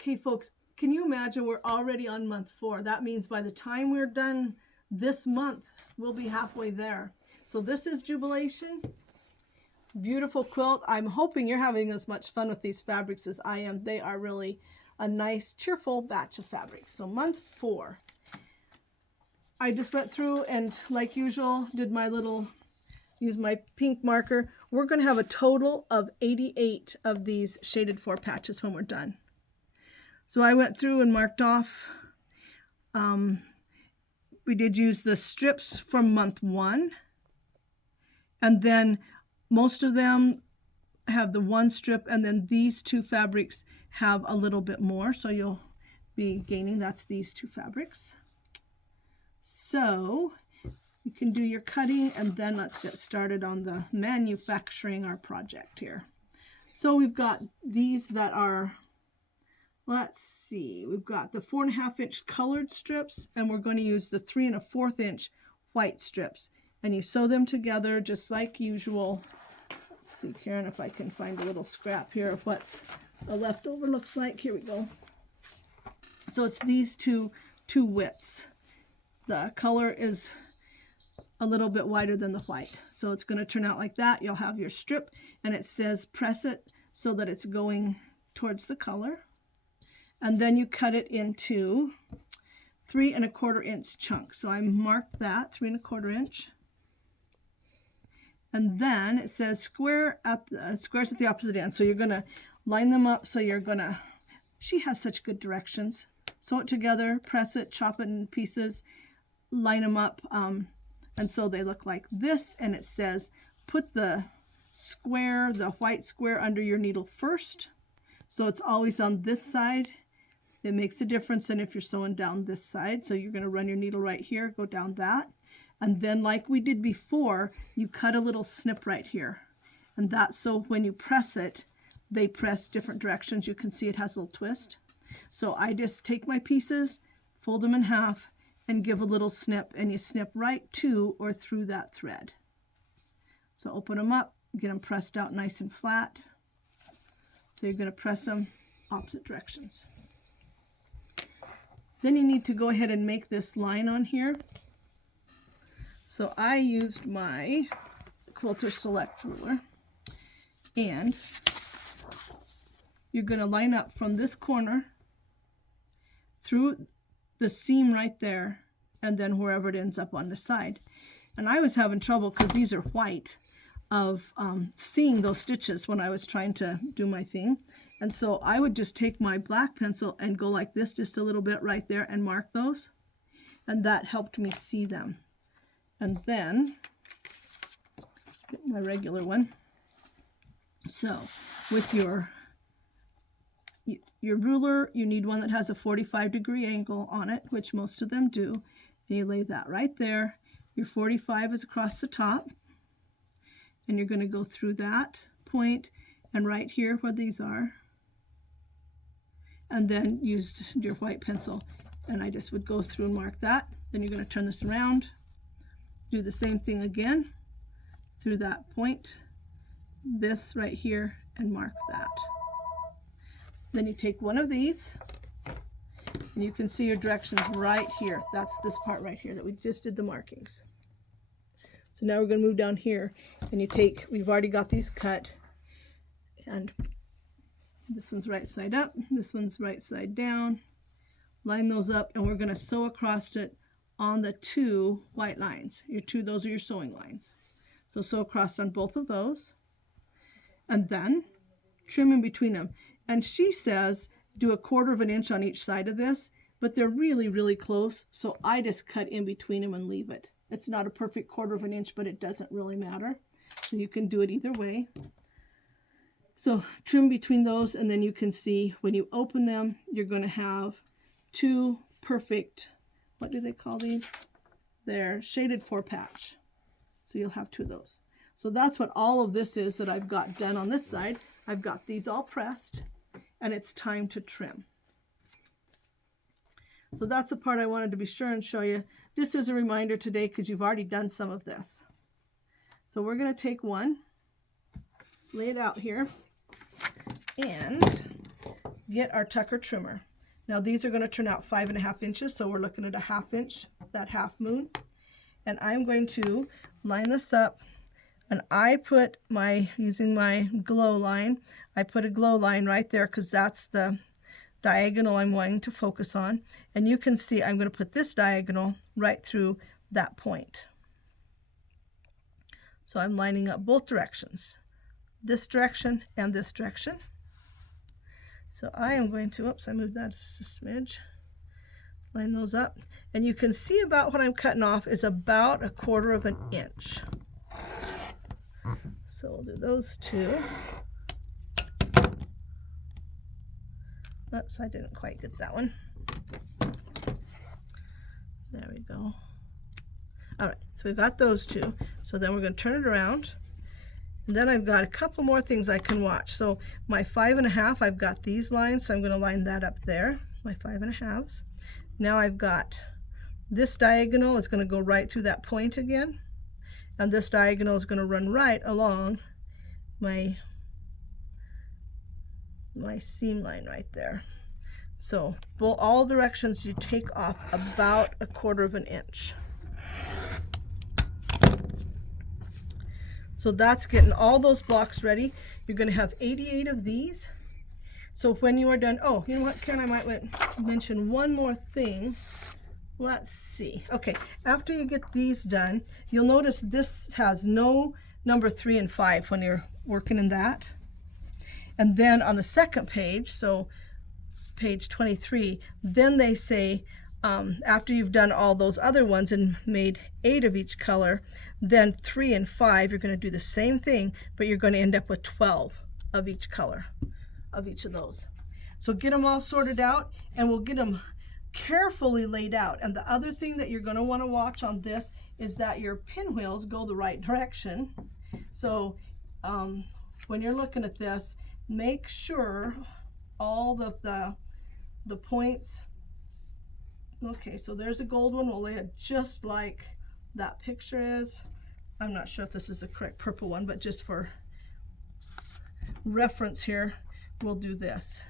Okay, folks, can you imagine we're already on month 4? That means by the time we're done this month, we'll be halfway there. So this is Jubilation. Beautiful quilt. I'm hoping you're having as much fun with these fabrics as I am. They are really a nice, cheerful batch of fabrics. So month 4. I just went through and, like usual, did my little, use my pink marker. We're going to have a total of 88 of these shaded 4 patches when we're done. So I went through and marked off. We did use the strips from month 1. And then most of them have the 1 strip, and then these 2 fabrics have a little bit more. So you'll be gaining, that's these 2 fabrics. So you can do your cutting, and then let's get started on the manufacturing our project here. So we've got these that are, let's see, we've got the 4.5 inch colored strips, and we're going to use the 3 1/4 inch white strips. And you sew them together just like usual. Let's see, Karen, if I can find a little scrap here of what the leftover looks like. Here we go. So it's these two widths. The color is a little bit wider than the white. So it's going to turn out like that. You'll have your strip, and it says press it so that it's going towards the color. And then you cut it into 3 1/4 inch chunks. So I marked that 3 1/4 inch. And then it says squares at the opposite end. So you're going to line them up. So you're going to, she has such good directions. Sew it together, press it, chop it in pieces, line them up. And so they look like this. And it says put the square, the white square, under your needle first. So it's always on this side. It makes a difference than if you're sewing down this side. So you're going to run your needle right here, go down that. And then like we did before, you cut a little snip right here. And that's so when you press it, they press different directions. You can see it has a little twist. So I just take my pieces, fold them in half, and give a little snip. And you snip right to or through that thread. So open them up, get them pressed out nice and flat. So you're going to press them opposite directions. Then you need to go ahead and make this line on here. So I used my Quilter Select ruler, and you're going to line up from this corner through the seam right there, and then wherever it ends up on the side. And I was having trouble because these are white of seeing those stitches when I was trying to do my thing. And so I would just take my black pencil and go like this just a little bit right there and mark those. And that helped me see them. And then, get my regular one. So with your ruler, you need one that has a 45-degree angle on it, which most of them do. And you lay that right there. Your 45 is across the top. And you're going to go through that point and right here where these are. And then use your white pencil. And I just would go through and mark that. Then you're going to turn this around. Do the same thing again through that point, this right here, and mark that. Then you take one of these, and you can see your directions right here. That's this part right here that we just did the markings. So now we're going to move down here, and you take, we've already got these cut, and this one's right side up, this one's right side down. Line those up, and we're going to sew across it on the 2 white lines. Those are your sewing lines. So sew across on both of those, and then trim in between them. And she says do 1/4 inch on each side of this, but they're really, really close. So I just cut in between them and leave it. It's not a perfect 1/4 inch, but it doesn't really matter. So you can do it either way. So trim between those, and then you can see when you open them, you're going to have 2 perfect, what do they call these? They're shaded 4 patch. So you'll have 2 of those. So that's what all of this is that I've got done on this side. I've got these all pressed, and it's time to trim. So that's the part I wanted to be sure and show you, just as a reminder today, because you've already done some of this. So we're going to take one, lay it out here, and get our Tucker trimmer. Now these are going to turn out 5.5 inches, so we're looking at a 1/2 inch, that half moon. And I'm going to line this up, and I put using my glow line, I put a glow line right there because that's the diagonal I'm wanting to focus on. And you can see I'm going to put this diagonal right through that point. So I'm lining up both directions, this direction and this direction. So I am going to, oops, I moved that just a smidge. Line those up. And you can see about what I'm cutting off is about 1/4 inch. So we'll do those two. Oops, I didn't quite get that one. There we go. All right, so we've got those two. So then we're going to turn it around. And then I've got a couple more things I can watch. So my 5.5, I've got these lines, so I'm going to line that up there, my 5.5s. Now I've got this diagonal is going to go right through that point again, and this diagonal is going to run right along my seam line right there. So all directions you take off about 1/4 inch. So that's getting all those blocks ready. You're going to have 88 of these. So when you are done, oh, you know what, Karen, I might mention one more thing. Let's see. Okay, after you get these done, you'll notice this has no number 3 and 5 when you're working in that. And then on the second page, so page 23, then they say, after you've done all those other ones and made 8 of each color, then 3 and 5, you're going to do the same thing, but you're going to end up with 12 of each color, of each of those. So get them all sorted out, and we'll get them carefully laid out. And the other thing that you're going to want to watch on this is that your pinwheels go the right direction. So when you're looking at this, make sure all of the points. Okay, so there's a gold one. We'll lay it just like that picture is. I'm not sure if this is the correct purple one, but just for reference here, we'll do this.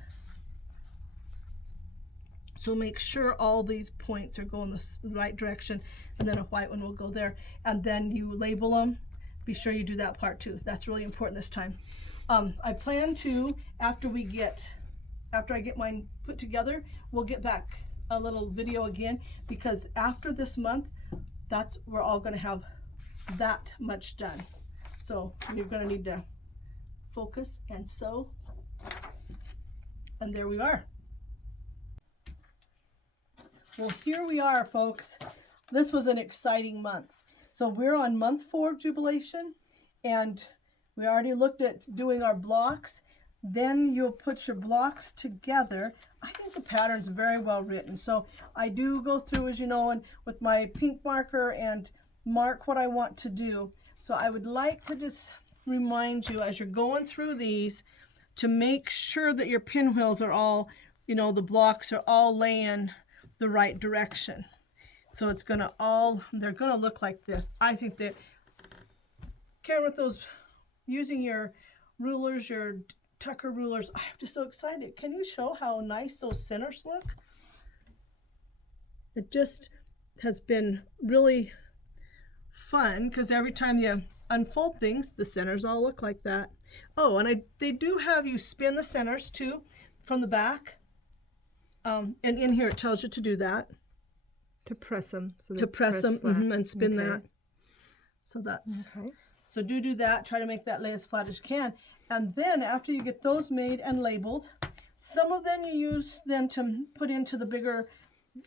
So make sure all these points are going the right direction, and then a white one will go there. And then you label them. Be sure you do that part too. That's really important this time. I plan to, after I get mine put together, we'll get back a little video again, because after this month, we're all going to have that much done. So you're going to need to focus and sew. And there we are. Well, here we are, folks. This was an exciting month. So we're on month 4 of Jubilation, and we already looked at doing our blocks. Then you'll put your blocks together. I think the pattern's very well written. So I do go through, as you know, and with my pink marker and mark what I want to do. So I would like to just remind you, as you're going through these, to make sure that your pinwheels are all, the blocks are all laying the right direction. So it's they're gonna look like this. I think that, Karen, with those, using your rulers, your Tucker rulers, I'm just so excited. Can you show how nice those centers look? It just has been really fun, because every time you unfold things, the centers all look like that. Oh, and they do have you spin the centers too from the back. And in here it tells you to do that. To press them. So to press them and spin that. So that's, okay. So do that. Try to make that lay as flat as you can. And then after you get those made and labeled, some of them you use then to put into the bigger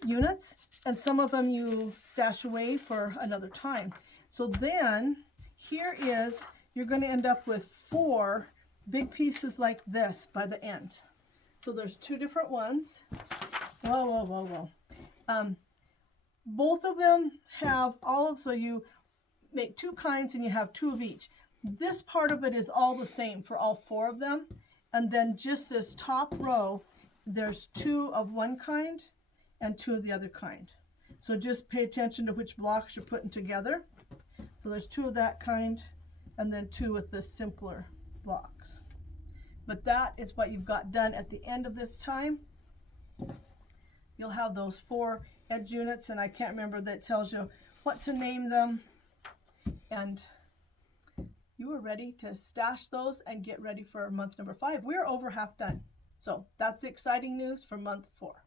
units, and some of them you stash away for another time. So then here is, you're going to end up with 4 big pieces like this by the end. So there's 2 different ones. Whoa. Both of them have so you make 2 kinds and you have 2 of each. This part of it is all the same for all 4 of them. And then just this top row, there's 2 of one kind and 2 of the other kind. So just pay attention to which blocks you're putting together. So there's 2 of that kind, and then 2 with the simpler blocks. But that is what you've got done at the end of this time. You'll have those 4 edge units, and I can't remember, that tells you what to name them. And you are ready to stash those and get ready for month number 5. We're over half done. So that's the exciting news for month 4.